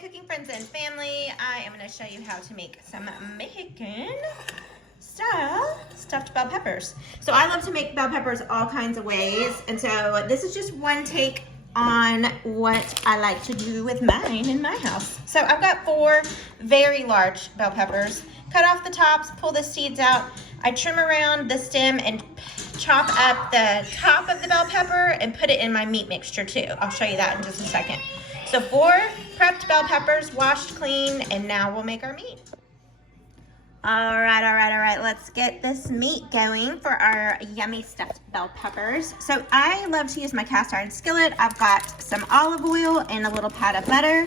cooking friends and family. I am going to show you how to make some Mexican style stuffed bell peppers. So I love to make bell peppers all kinds of ways, and so this is just one take on what I like to do with mine in my house. So I've got 4 very large bell peppers. Cut off the tops, pull the seeds out. I trim around the stem and chop up the top of the bell pepper and put it in my meat mixture too. I'll show you that in just a second. So 4 prepped bell peppers, washed clean, and now we'll make our meat. All right, let's get this meat going for our yummy stuffed bell peppers. So I love to use my cast iron skillet. I've got some olive oil and a little pat of butter.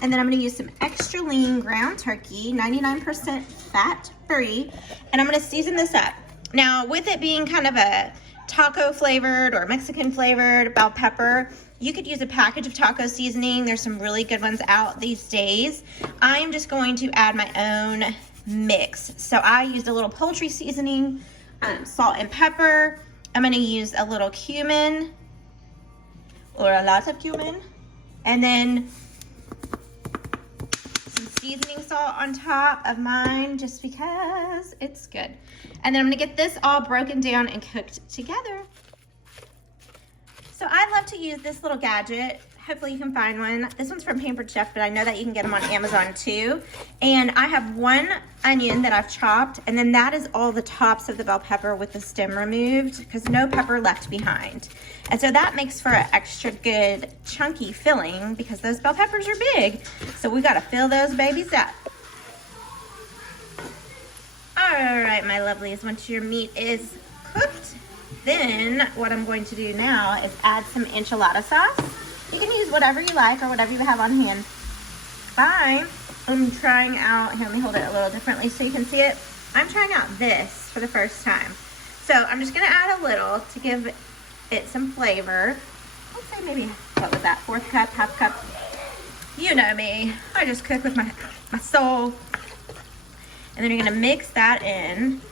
And then I'm gonna use some extra lean ground turkey, 99% fat free. And I'm gonna season this up. Now with it being kind of a taco flavored or Mexican flavored bell pepper, you could use a package of taco seasoning. There's some really good ones out these days. I'm just going to add my own mix. So I used a little poultry seasoning, salt and pepper. I'm gonna use a little cumin or a lot of cumin, and then some seasoning salt on top of mine just because it's good. And then I'm gonna get this all broken down and cooked together. So I love to use this little gadget. Hopefully you can find one. This one's from Pampered Chef, but I know that you can get them on Amazon too. And I have 1 onion that I've chopped, and then that is all the tops of the bell pepper with the stem removed because no pepper left behind. And so that makes for an extra good chunky filling because those bell peppers are big. So we gotta fill those babies up. All right, my lovelies, once your meat is cooked, then what I'm going to do now is add some enchilada sauce. You can use whatever you like or whatever you have on hand. I'm trying out, here, let me hold it a little differently so you can see it. I'm trying out this for the first time. So I'm just gonna add a little to give it some flavor. Let's say maybe, what was that, 1/4 cup, 1/2 cup? You know me, I just cook with my soul. And then you're gonna mix that in.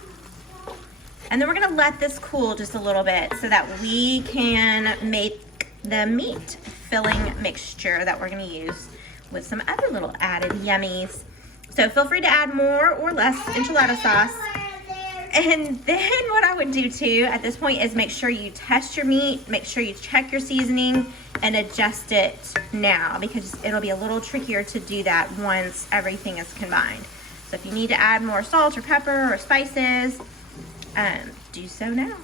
And then we're gonna let this cool just a little bit so that we can make the meat filling mixture that we're gonna use with some other little added yummies. So feel free to add more or less enchilada sauce. And then what I would do too at this point is make sure you test your meat, make sure you check your seasoning and adjust it now because it'll be a little trickier to do that once everything is combined. So if you need to add more salt or pepper or spices, do so now.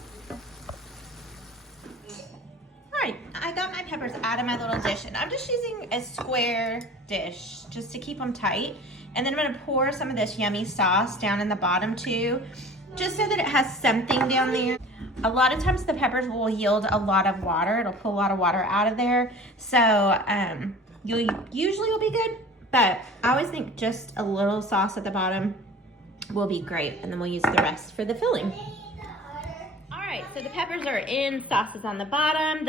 Alright, I got my peppers out of my little dish and I'm just using a square dish just to keep them tight. And then I'm gonna pour some of this yummy sauce down in the bottom too, just so that it has something down there. A lot of times the peppers will yield a lot of water. It'll pull a lot of water out of there. So you'll usually will be good, but I always think just a little sauce at the bottom will be great. And then we'll use the rest for the filling. Alright, so the peppers are in, sauce is on the bottom.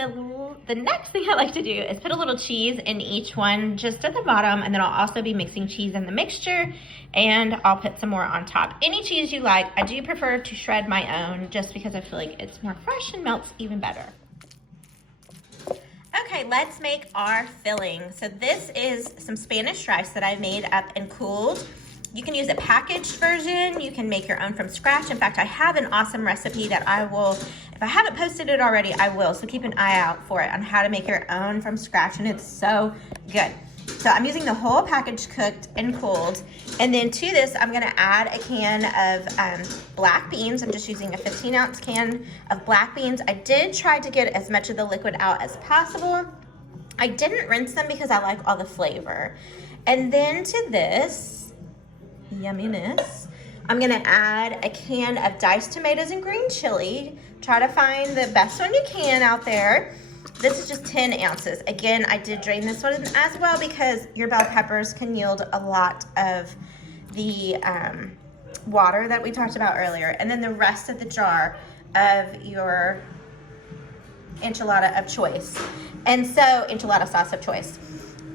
The next thing I like to do is put a little cheese in each one just at the bottom, and then I'll also be mixing cheese in the mixture, and I'll put some more on top. Any cheese you like. I do prefer to shred my own just because I feel like it's more fresh and melts even better. Okay, let's make our filling. So this is some Spanish rice that I made up and cooled. You can use a packaged version. You can make your own from scratch. In fact, I have an awesome recipe that I will, if I haven't posted it already, I will. So keep an eye out for it on how to make your own from scratch, and it's so good. So I'm using the whole package cooked and cooled. And then to this, I'm gonna add a can of black beans. I'm just using a 15-ounce can of black beans. I did try to get as much of the liquid out as possible. I didn't rinse them because I like all the flavor. And then to this, yumminess, I'm gonna add a can of diced tomatoes and green chili. Try to find the best one you can out there. This is just 10 ounces. Again, I did drain this one as well because your bell peppers can yield a lot of the water that we talked about earlier. And then the rest of the jar of your enchilada of choice. And so, enchilada sauce of choice.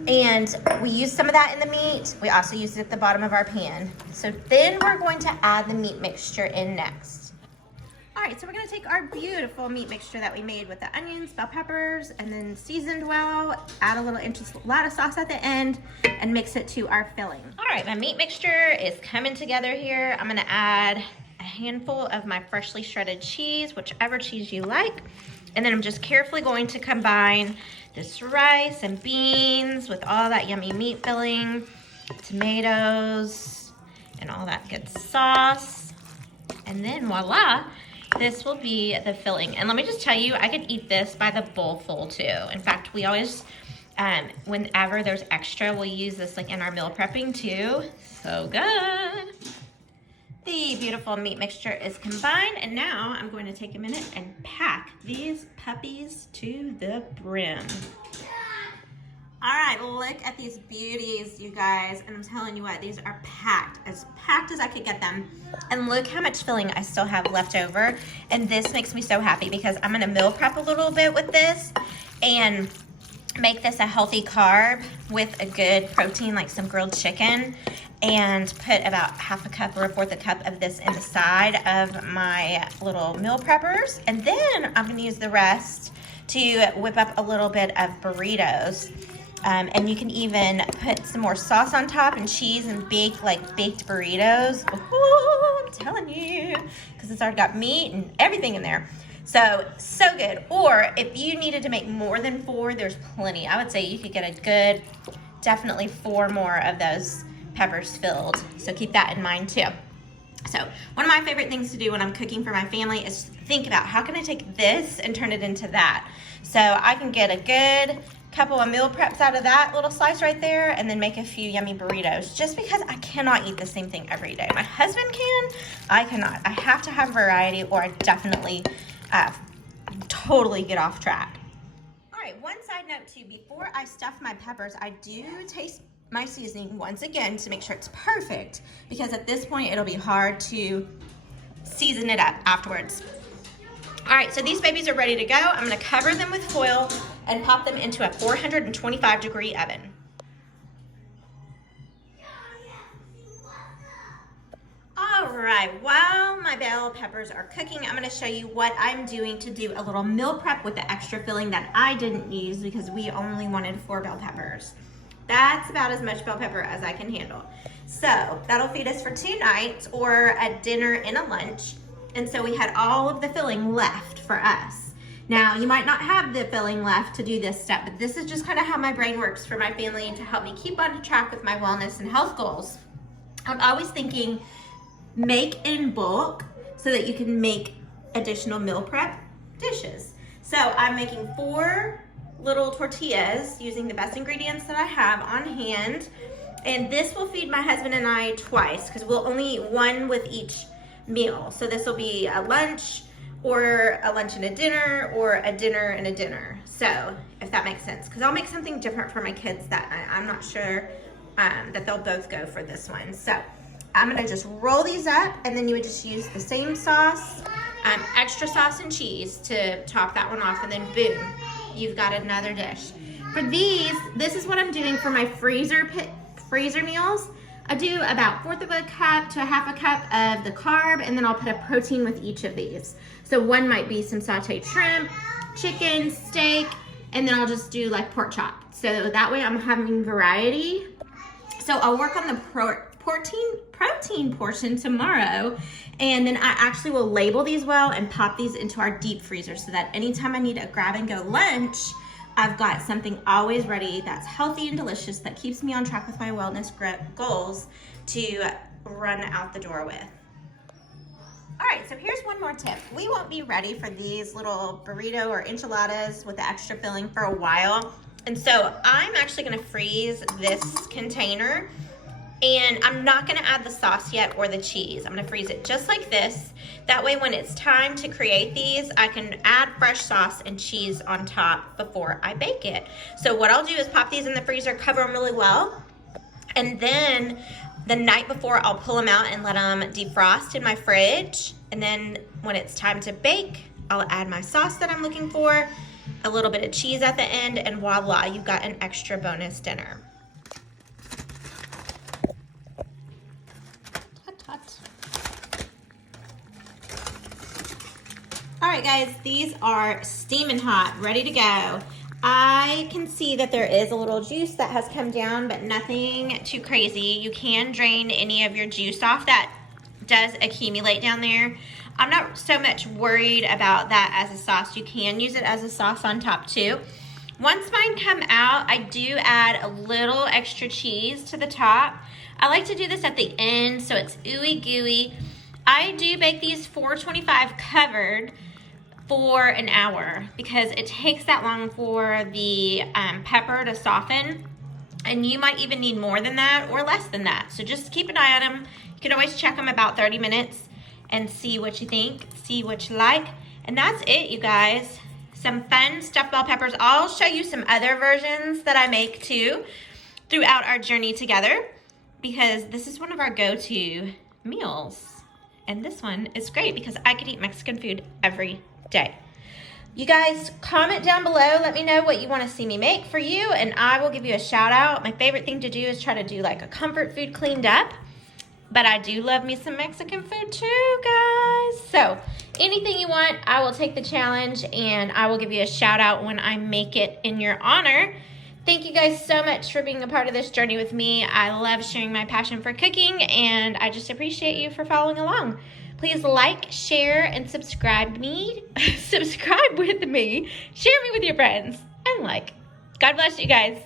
And we used some of that in the meat. We also used it at the bottom of our pan. So then we're going to add the meat mixture in next. All right, so we're gonna take our beautiful meat mixture that we made with the onions, bell peppers, and then seasoned well, add a little enchilada sauce at the end, and mix it to our filling. All right, my meat mixture is coming together here. I'm gonna add a handful of my freshly shredded cheese, whichever cheese you like. And then I'm just carefully going to combine this rice and beans with all that yummy meat filling, tomatoes, and all that good sauce. And then voila, this will be the filling. And let me just tell you, I could eat this by the bowl full too. In fact, we always, whenever there's extra, we'll use this like in our meal prepping too. So good. The beautiful meat mixture is combined, and now I'm going to take a minute and pack these puppies to the brim. All right, look at these beauties, you guys, and I'm telling you what, these are packed as I could get them. And look how much filling I still have left over, and this makes me so happy because I'm gonna meal prep a little bit with this and make this a healthy carb with a good protein like some grilled chicken, and put about half a cup or a fourth a cup of this in the side of my little meal preppers. And then I'm gonna use the rest to whip up a little bit of burritos. And you can even put some more sauce on top and cheese and bake like baked burritos. Ooh, I'm telling you, because it's already got meat and everything in there. So good. Or if you needed to make more than 4, there's plenty. I would say you could get a good, definitely 4 more of those peppers filled. So keep that in mind too. So one of my favorite things to do when I'm cooking for my family is think about how can I take this and turn it into that. So I can get a good couple of meal preps out of that little slice right there and then make a few yummy burritos, just because I cannot eat the same thing every day. My husband can, I cannot. I have to have variety or I definitely totally get off track. All right, one side note too, before I stuff my peppers, I do taste my seasoning once again to make sure it's perfect, because at this point it'll be hard to season it up afterwards. All right, so these babies are ready to go. I'm gonna cover them with foil and pop them into a 425-degree oven. All right, while my bell peppers are cooking, I'm gonna show you what I'm doing to do a little meal prep with the extra filling that I didn't use because we only wanted 4 bell peppers. That's about as much bell pepper as I can handle. So that'll feed us for 2 nights or a dinner and a lunch. And so we had all of the filling left for us. Now, you might not have the filling left to do this step, but this is just kind of how my brain works for my family and to help me keep on track with my wellness and health goals. I'm always thinking, make in bulk so that you can make additional meal prep dishes. So I'm making 4 little tortillas using the best ingredients that I have on hand. And this will feed my husband and I twice because we'll only eat 1 with each meal. So this will be a lunch or a lunch and a dinner or a dinner and a dinner. So if that makes sense, because I'll make something different for my kids that night. I'm not sure that they'll both go for this one. So I'm gonna just roll these up, and then you would just use the same sauce, extra sauce and cheese to top that one off, and then boom, you've got another dish. For these, this is what I'm doing for my freezer meals. I do about 1/4 of a cup to 1/2 a cup of the carb, and then I'll put a protein with each of these. So one might be some sauteed shrimp, chicken, steak, and then I'll just do like pork chop. So that way I'm having variety. So I'll work on the protein portion tomorrow, and then I actually will label these well and pop these into our deep freezer so that anytime I need a grab and go lunch, I've got something always ready that's healthy and delicious that keeps me on track with my wellness goals to run out the door with. All right, so here's one more tip. We won't be ready for these little burrito or enchiladas with the extra filling for a while. And so I'm actually gonna freeze this container, and I'm not gonna add the sauce yet or the cheese. I'm gonna freeze it just like this. That way when it's time to create these, I can add fresh sauce and cheese on top before I bake it. So what I'll do is pop these in the freezer, cover them really well, and then the night before I'll pull them out and let them defrost in my fridge. And then when it's time to bake, I'll add my sauce that I'm looking for, a little bit of cheese at the end, and voila, you've got an extra bonus dinner. right, guys, these are steaming hot, ready to go. I can see that there is a little juice that has come down, but nothing too crazy. You can drain any of your juice off that does accumulate down there. I'm not so much worried about that as a sauce. You can use it as a sauce on top too. Once mine come out, I do add a little extra cheese to the top. I like to do this at the end so it's ooey gooey. I do bake these 425 covered for an hour because it takes that long for the pepper to soften, and you might even need more than that or less than that. So just keep an eye on them. You can always check them about 30 minutes and see what you think, see what you like. And that's it, you guys. Some fun stuffed bell peppers. I'll show you some other versions that I make too throughout our journey together, because this is one of our go-to meals. And this one is great because I could eat Mexican food every day. You guys comment down below, let me know what you want to see me make for you, and I will give you a shout out. My favorite thing to do is try to do like a comfort food cleaned up, but I do love me some Mexican food too, guys. So anything you want, I will take the challenge and I will give you a shout out when I make it in your honor. Thank you guys so much for being a part of this journey with me. I love sharing my passion for cooking, and I just appreciate you for following along. Please like, share, and subscribe with me. Share me with your friends, and like. God bless you guys.